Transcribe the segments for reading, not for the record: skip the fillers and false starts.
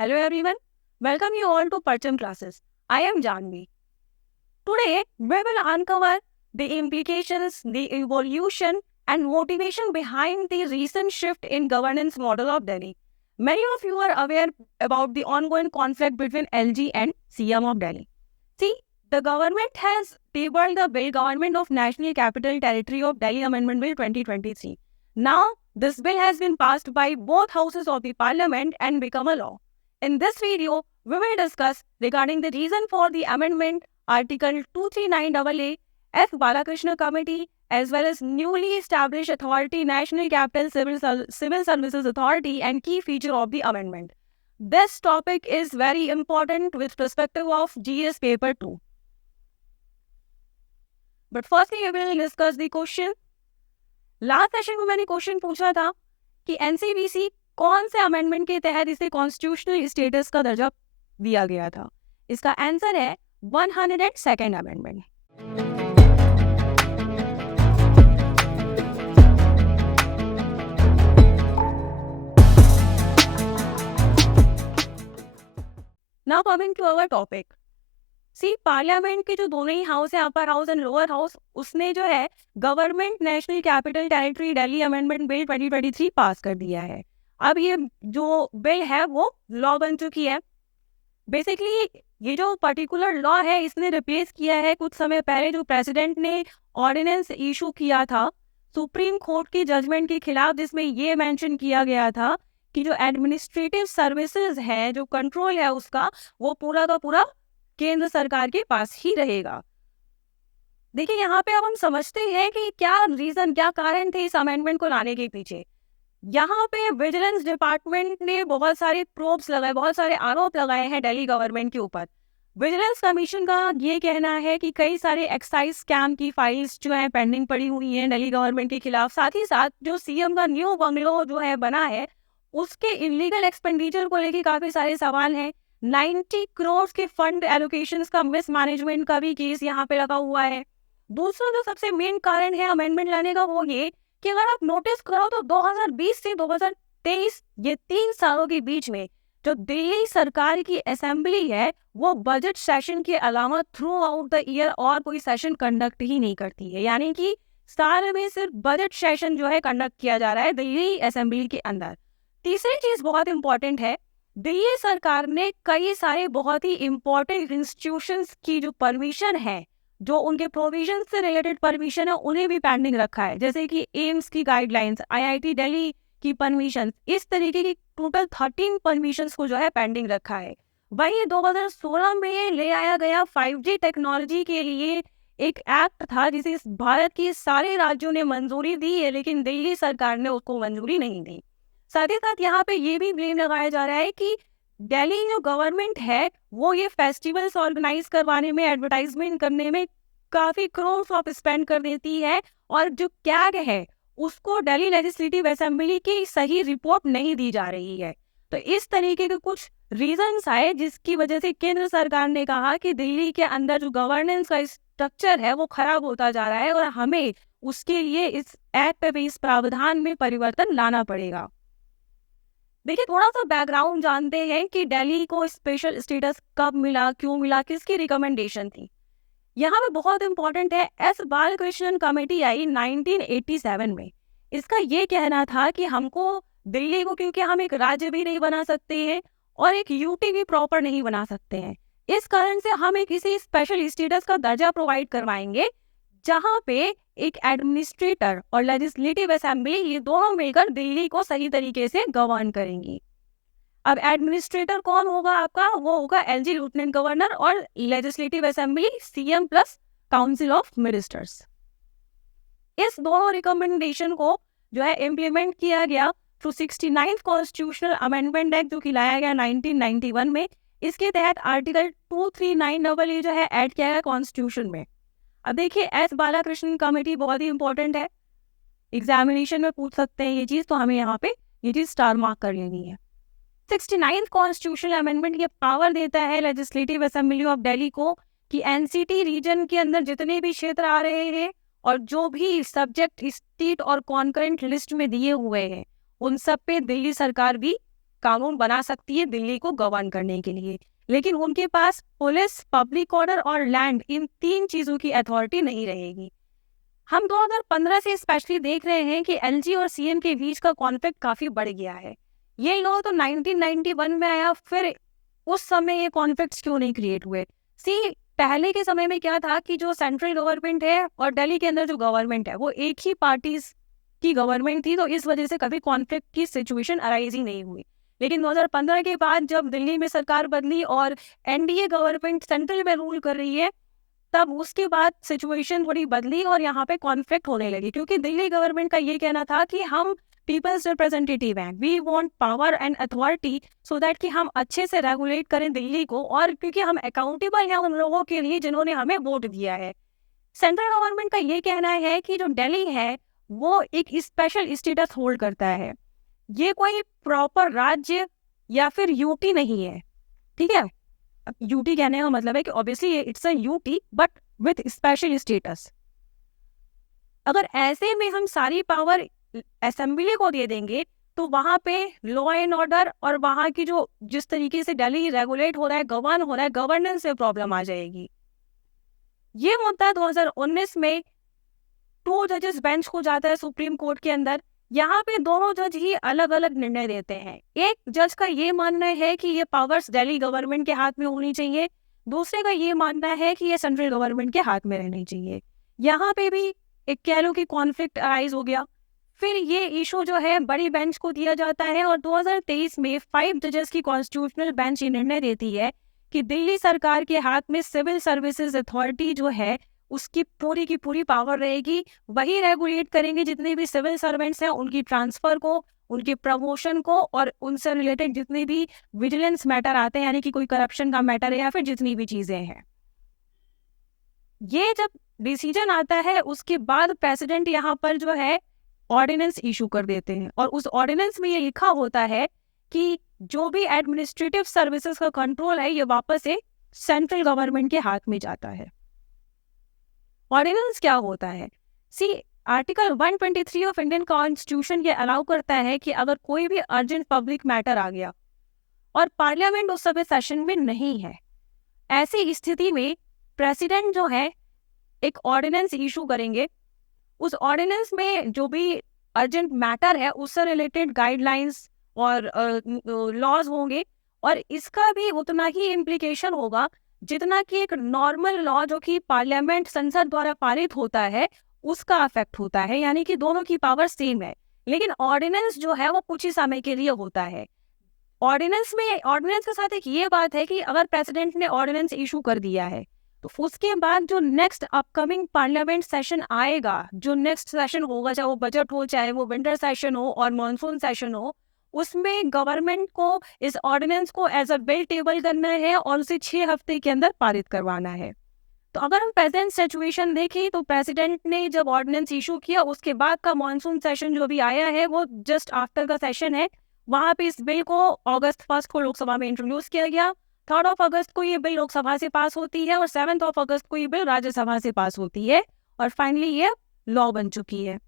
Hello everyone, welcome you all to Parcham classes. I am Janvi. Today we will uncover the implications, the evolution and motivation behind the recent shift in governance model of Delhi. Many of you are aware about the ongoing conflict between LG and CM of Delhi. See, the government has tabled the bill Government of National Capital Territory of Delhi Amendment Bill 2023. Now, this bill has been passed by both houses of the parliament and become a law. In this video, we will discuss regarding the reason for the amendment, Article 239AA, F. Balakrishna Committee, as well as newly established authority, National Capital Civil Services Authority, and key feature of the amendment. This topic is very important with perspective of GS paper 2. But firstly, we will discuss the question. Last session में मैंने question पूछा था कि NCBC कौन से amendment के तहत इसे कॉन्स्टिट्यूशनल स्टेटस का दर्जा दिया गया था. इसका आंसर है 102nd amendment. Now coming to our topic. See, parliament के जो दोनों ही हाउस है, upper house and lower house, उसने जो है government national capital territory Delhi amendment bill 2023 pass कर दिया है. अब ये जो बिल है वो लॉ बन चुकी है. बेसिकली ये जो पर्टिकुलर लॉ है इसने रिप्लेस किया है कुछ समय पहले जो प्रेसिडेंट ने ऑर्डिनेंस इशू किया था सुप्रीम कोर्ट की जजमेंट के खिलाफ, जिसमें ये मेंशन किया गया था कि जो एडमिनिस्ट्रेटिव सर्विसेज है, जो कंट्रोल है उसका, वो पूरा का पूरा केंद्र सरकार के पास ही रहेगा. देखिए यहाँ पे अब हम समझते हैं कि क्या रीजन, क्या कारण थे इस अमेंडमेंट को लाने के पीछे. यहाँ पे विजिलेंस डिपार्टमेंट ने बहुत सारे प्रोब्स लगाए, बहुत सारे आरोप लगाए हैं दिल्ली गवर्नमेंट के ऊपर. विजिलेंस कमीशन का ये कहना है कि कई सारे एक्साइज स्कैम की फाइल्स जो है पेंडिंग पड़ी हुई हैं दिल्ली गवर्नमेंट के खिलाफ. साथ ही साथ जो सीएम का न्यू बंगलो जो है बना है उसके इलीगल एक्सपेंडिचर को लेके काफी सारे सवाल हैं. 90 करोड़ के फंड एलोकेशंस का मिसमैनेजमेंट का भी केस यहाँ पे लगा हुआ है. दूसरा जो सबसे मेन कारण है अमेंडमेंट लाने का वो ये कि अगर आप नोटिस करो तो 2020 से 2023 ये 3 सालों के बीच में जो दिल्ली सरकार की असेंबली है वो बजट सेशन के अलावा थ्रू आउट द ईयर और कोई सेशन कंडक्ट ही नहीं करती है. यानी कि साल में सिर्फ बजट सेशन जो है कंडक्ट किया जा रहा है दिल्ली असेंबली के अंदर. तीसरी चीज बहुत इंपॉर्टेंट है, दिल्ली सरकार ने कई सारे बहुत ही इंपॉर्टेंट इंस्टीट्यूशंस की जो परमिशन है, जो उनके प्रोविजन से रिलेटेड परमिशन है, उन्हें भी पेंडिंग रखा है. जैसे कि एम्स की गाइडलाइंस, आईआईटी दिल्ली की परमिशन, इस तरीके की टोटल 13 परमिशंस को जो है पेंडिंग रखा है. वहीं 2016 में ले आया गया 5G टेक्नोलॉजी के लिए एक एक्ट था जिसे भारत के सारे राज्यों ने मंजूरी दी है, लेकिन दिल्ली सरकार ने उसको मंजूरी नहीं दी. साथ ही साथ यहाँ पे ये भी ब्लेम लगाया जा रहा है कि दिल्ली जो गवर्नमेंट है वो ये फेस्टिवल्स ऑर्गेनाइज करवाने में, एडवर्टाइजमेंट करने में काफी करोड़ ऑफ स्पेंड कर देती है, और जो कैग है उसको दिल्ली लेजिस्लेटिव असेंबली की सही रिपोर्ट नहीं दी जा रही है. तो इस तरीके के कुछ रीजंस आए जिसकी वजह से केंद्र सरकार ने कहा कि दिल्ली के अंदर जो गवर्नेंस का स्ट्रक्चर है वो खराब होता जा रहा है और हमें उसके लिए इस एक्ट पे, इस प्रावधान में परिवर्तन लाना पड़ेगा. देखिए थोड़ा सा बैकग्राउंड जानते हैं कि दिल्ली को स्पेशल स्टेटस कब मिला, क्यों मिला, किसकी रिकमेंडेशन थी. यहाँ पे बहुत इंपॉर्टेंट है, एस बालकृष्णन कमेटी आई 1987 में. इसका ये कहना था कि हमको दिल्ली को, क्योंकि हम एक राज्य भी नहीं बना सकते हैं और एक यूटी भी प्रॉपर नहीं बना सकते हैं, इस कारण से हम एक किसी स्पेशल स्टेटस का दर्जा प्रोवाइड करवाएंगे जहां पे एक एडमिनिस्ट्रेटर और लेजिस्लेटिव असेंबली ये दोनों मिलकर दिल्ली को सही तरीके से गवर्न करेंगी. अब एडमिनिस्ट्रेटर कौन होगा आपका, वो होगा एलजी लेफ्टिनेंट गवर्नर, और legislative assembly CM plus council of ministers. इस दोनों रिकमेंडेशन को जो है इम्प्लीमेंट किया गया through 69th constitutional amendment act जो कि लाया गया 1991 में. इसके तहत आर्टिकल 239 जो है ऐड किया गया कॉन्स्टिट्यूशन में. अब देखिए एस बालाकृष्णन कमेटी बहुत ही इंपॉर्टेंट है, एग्जामिनेशन में पूछ सकते हैं ये चीज, तो हमें यहाँ पे ये चीज स्टार मार्क कर लेनी है. 69th कॉन्स्टिट्यूशनल अमेंडमेंट ये पावर देता है लेजिस्लेटिव असेंबली ऑफ दिल्ली को कि एनसीटी रीजन के अंदर जितने भी क्षेत्र आ रहे हैं और जो भी सब्जेक्ट स्टेट और कॉन्करेंट लिस्ट में दिए हुए हैं उन सब पे दिल्ली सरकार भी कानून बना सकती है दिल्ली को गवर्न करने के लिए, लेकिन उनके पास पुलिस, पब्लिक ऑर्डर और लैंड, इन 3 चीजों की अथॉरिटी नहीं रहेगी। हम 2015 से स्पेशली देख रहे हैं कि एलजी और सीएम के बीच का कॉन्फ्लिक्ट काफी बढ़ गया है। ये लॉ तो 1991 में आया, फिर उस समय ये कॉन्फ्लिक्ट्स क्यों नहीं क्रिएट हुए? सी, पहले के समय में क्या था कि जो सेंट्रल गवर्नमेंट है और दिल्ली के अंदर जो गवर्नमेंट है वो एक ही पार्टीज की गवर्नमेंट थी, तो इस वजह से कभी कॉन्फ्लिक्ट की सिचुएशन अराइज ही नहीं हुई। लेकिन 2015 के बाद जब दिल्ली में सरकार बदली और एनडीए गवर्नमेंट सेंट्रल में रूल कर रही है, तब उसके बाद सिचुएशन थोड़ी बदली और यहाँ पे कॉन्फ्लिक्ट होने लगी, क्योंकि दिल्ली गवर्नमेंट का ये कहना था कि हम पीपल्स रिप्रेजेंटेटिव हैं, we want power and authority so that कि हम अच्छे से रेगुलेट करें दिल्ली को, और क्योंकि हम अकाउंटेबल हैं उन लोगों के लिए जिन्होंने हमें वोट दिया है। सेंट्रल गवर्नमेंट का ये कहना है कि जो दिल्ली है वो एक स्पेशल स्टेटस होल्ड करता है, ये कोई प्रॉपर राज्य या फिर यूटी नहीं है, ठीक है। अब यूटी कहने का मतलब है कि obviously it's a UT but with special status. अगर ऐसे में हम सारी पावर असेंबली को दे देंगे तो वहां पे लॉ एंड ऑर्डर और वहां की जो जिस तरीके से दिल्ली रेगुलेट हो रहा है, गवर्न हो रहा है, गवर्नेंस से प्रॉब्लम आ जाएगी। ये मुद्दा 2019 में 2 जजेस बेंच को जाता है सुप्रीम कोर्ट के अंदर। यहाँ पे दोनों जज ही अलग अलग निर्णय देते हैं। एक जज का ये मानना है कि ये पावर्स दिल्ली गवर्नमेंट के हाथ में होनी चाहिए, दूसरे का ये मानना है कि ये सेंट्रल गवर्नमेंट के हाथ में रहनी चाहिए। यहाँ पे भी एक कह लो कि कॉन्फ्लिक्ट अराइज हो गया। फिर ये इशू जो है बड़ी बेंच को दिया जाता है और 2023 में 5 जजेस की कॉन्स्टिट्यूशनल बेंच ये निर्णय देती है कि दिल्ली सरकार के हाथ में सिविल सर्विसेज अथॉरिटी जो है उसकी पूरी की पूरी पावर रहेगी। वही रेगुलेट करेंगे जितने भी सिविल सर्वेंट्स हैं उनकी ट्रांसफर को, उनके प्रमोशन को, और उनसे रिलेटेड जितने भी विजिलेंस मैटर आते हैं, यानी कि कोई करप्शन का मैटर है या फिर जितनी भी चीजें हैं। ये जब डिसीजन आता है उसके बाद प्रेसिडेंट यहाँ पर जो है ऑर्डिनेंस इशू कर देते हैं, और उस ऑर्डिनेंस में ये लिखा होता है कि जो भी एडमिनिस्ट्रेटिव सर्विसेज का कंट्रोल है ये वापस से सेंट्रल गवर्नमेंट के हाथ में जाता है। ऑर्डिनेंस क्या होता है? सी, आर्टिकल 123 ऑफ इंडियन कॉन्स्टिट्यूशन ये अलाउ करता है कि अगर कोई भी अर्जेंट पब्लिक मैटर आ गया और पार्लियामेंट उस समय सेशन में नहीं है, ऐसी स्थिति में प्रेसिडेंट जो है एक ऑर्डिनेंस इशू करेंगे। उस ऑर्डिनेंस में जो भी अर्जेंट मैटर है उससे रिलेटेड गाइडलाइंस और लॉज होंगे, और इसका भी उतना ही इम्प्लीकेशन होगा जितना कि एक नॉर्मल लॉ जो कि पार्लियामेंट संसद द्वारा पारित होता है उसका अफेक्ट होता है, यानी कि दोनों की पावर सेम है। लेकिन ऑर्डिनेंस जो है वो कुछ ही समय के लिए होता है। ऑर्डिनेंस के साथ एक ये बात है कि अगर प्रेसिडेंट ने ऑर्डिनेंस इशू कर दिया है तो उसके बाद जो नेक्स्ट अपकमिंग पार्लियामेंट सेशन आएगा, जो नेक्स्ट सेशन होगा, चाहे वो बजट हो, चाहे वो विंटर सेशन हो और मॉनसून सेशन हो, उसमें गवर्नमेंट को इस ऑर्डिनेंस को एज अ बिल टेबल करना है और उसे 6 हफ्ते के अंदर पारित करवाना है। तो अगर हम प्रेजेंट सिचुएशन देखें तो प्रेसिडेंट ने जब ऑर्डिनेंस इशू किया उसके बाद का मॉनसून सेशन जो भी आया है वो जस्ट आफ्टर का सेशन है। वहां पे इस बिल को अगस्त 1 को लोकसभा में इंट्रोड्यूस किया गया। 3 अगस्त को ये बिल लोकसभा से पास होती है और 7 अगस्त को ये बिल राज्यसभा से पास होती है और फाइनली ये लॉ बन चुकी है।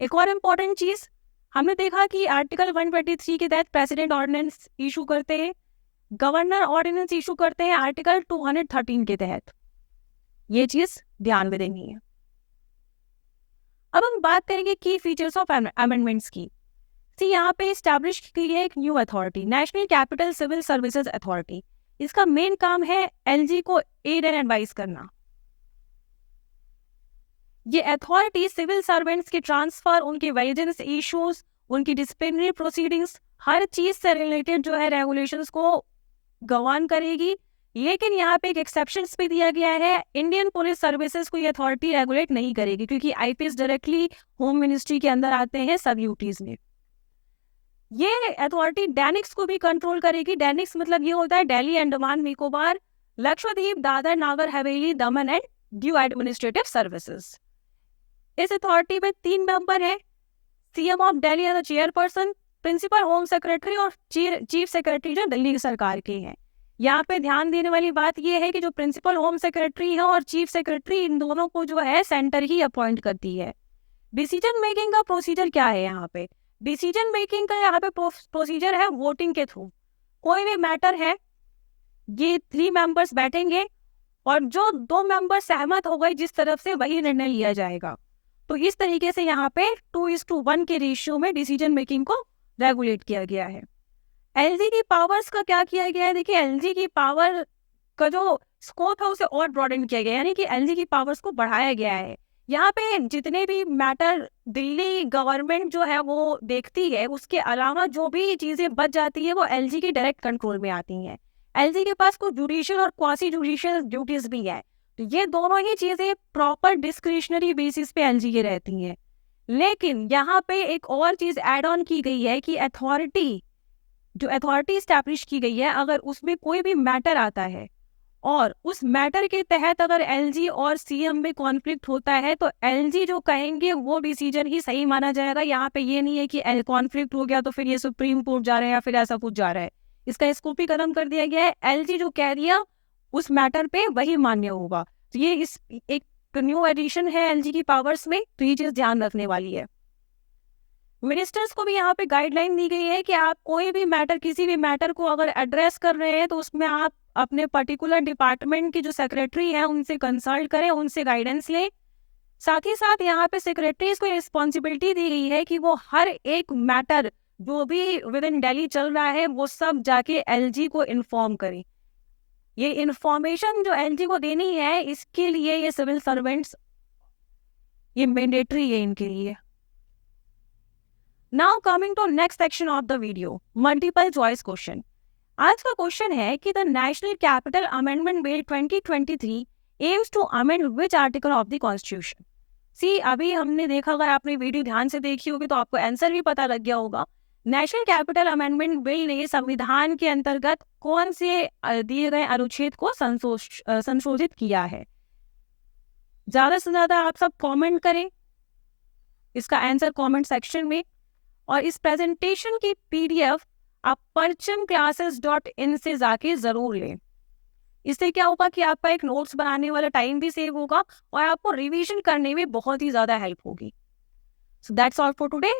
एक और इम्पोर्टेंट चीज हमने देखा कि आर्टिकल 123 के तहत प्रेसिडेंट ऑर्डिनेंस इशू करते हैं, गवर्नर ऑर्डिनेंस इशू करते हैं आर्टिकल 213 के तहत। ये चीज ध्यान में देनी है। अब हम बात करेंगे की फीचर्स ऑफ अमेंडमेंट्स की। सी, यहाँ पे एस्टैब्लिश की है एक new authority, national capital civil services authority. इसका मेन काम है एलजी को एड एंड एडवाइस करना। ये अथॉरिटी सिविल सर्वेंट्स के ट्रांसफर, उनके विजिलेंस इश्यूज, उनकी डिसिप्लिनरी प्रोसीडिंग्स, हर चीज से रिलेटेड जो है रेगुलेशंस को गवर्न करेगी। लेकिन यहाँ पे एक एक्सेप्शन भी दिया गया है, इंडियन पुलिस सर्विसेज को ये अथॉरिटी रेगुलेट नहीं करेगी क्योंकि आईपीएस डायरेक्टली होम मिनिस्ट्री के अंदर आते हैं सब यूटीज में। ये अथॉरिटी डैनिक्स को भी कंट्रोल करेगी। डैनिक्स मतलब ये होता है Delhi, Andaman Nicobar, Lakshadweep, Dadar Nagar Haveli, Daman and Diu administrative services. इस अथॉरिटी में 3 मेंबर हैं, CM of Delhi as chairperson, principal home secretary और चीफ सेक्रेटरी जो दिल्ली सरकार के हैं। यहाँ पे ध्यान देने वाली बात यह है कि जो प्रिंसिपल होम सेक्रेटरी है और चीफ सेक्रेटरी, इन दोनों को जो है सेंटर ही अपॉइंट करती है। डिसीजन मेकिंग का प्रोसीजर क्या है यहाँ पे? डिसीजन मेकिंग का यहाँ पे प्रोसीजर है वोटिंग के थ्रू। कोई भी मैटर है, ये 3 मेंबर्स बैठेंगे और जो 2 मेंबर सहमत हो गए जिस तरफ से, वही निर्णय लिया जाएगा। तो इस तरीके से यहाँ पे 2:1 के रेशियो में डिसीजन मेकिंग को रेगुलेट किया गया है। एलजी की पावर्स का क्या किया गया है? देखिए, एलजी की पावर का जो स्कोप है उसे और ब्रॉडन किया गया है, यानी कि एलजी की पावर्स को बढ़ाया गया है। यहाँ पे जितने भी मैटर दिल्ली गवर्नमेंट जो है वो देखती है, उसके अलावा जो भी चीजें बच जाती है वो एलजी के डायरेक्ट कंट्रोल में आती हैं। एलजी के पास कुछ जुडिशियल और क्वासी जुडिशियल ड्यूटीज भी है, तो ये दोनों ही चीजें प्रॉपर डिस्क्रिशनरी बेसिस पे एलजी की रहती हैं। लेकिन यहाँ पे एक और चीज एड ऑन की गई है कि अथॉरिटी स्टैब्लिश की गई है, अगर उसमें कोई भी मैटर आता है और उस मैटर के तहत अगर एलजी और सीएम में कॉन्फ्लिक्ट होता है, तो एलजी जो कहेंगे वो डिसीजन ही सही माना जाएगा। यहाँ पे ये नहीं है कि कॉन्फ्लिक्ट हो गया तो फिर ये सुप्रीम कोर्ट जा रहा है या फिर ऐसा कुछ जा रहा है। इसका स्कोप ही खत्म कर दिया गया है। एलजी जो कह दिया उस मैटर पे वही मान्य होगा। तो ये इस एक न्यू एडिशन है एलजी की पावर्स में, तो ये चीज ध्यान रखने वाली है। मिनिस्टर्स को भी यहाँ पे गाइडलाइन दी गई है कि आप कोई भी मैटर, किसी भी मैटर को अगर एड्रेस कर रहे हैं तो उसमें आप अपने पर्टिकुलर डिपार्टमेंट की जो सेक्रेटरी है उनसे कंसल्ट करें, उनसे गाइडेंस लें। साथ ही साथ यहाँ पे सेक्रेटरीज को रिस्पॉन्सिबिलिटी दी गई है कि वो हर एक मैटर जो भी विद इन दिल्ली चल रहा है वो सब जाके एलजी को इन्फॉर्म करें। ये इन्फॉर्मेशन जो एलजी को देनी है, इसके लिए ये सिविल सर्वेंट्स, ये मैंडेटरी है इनके लिए। Now coming to next section of the video, multiple choice question. आज का क्वेश्चन है कि the national capital amendment bill 2023 aims to amend which article of the constitution. See, अभी हमने देखा, अगर आपने वीडियो ध्यान से देखी होगी तो आपको आंसर भी पता लग गया होगा। नेशनल कैपिटल अमेंडमेंट बिल ने संविधान के अंतर्गत कौन से दिए गए अनुच्छेद को संशोधित किया है? ज्यादा से ज्यादा आप सब कमेंट करें इसका आंसर कमेंट सेक्शन में, और इस प्रेजेंटेशन की पीडीएफ आप parchamclasses.in से जाके जरूर लें। इससे क्या होगा कि आपका एक नोट्स बनाने वाला टाइम भी सेव होगा और आपको रिवीजन करने में बहुत ही ज्यादा हेल्प होगी। So that's all for today.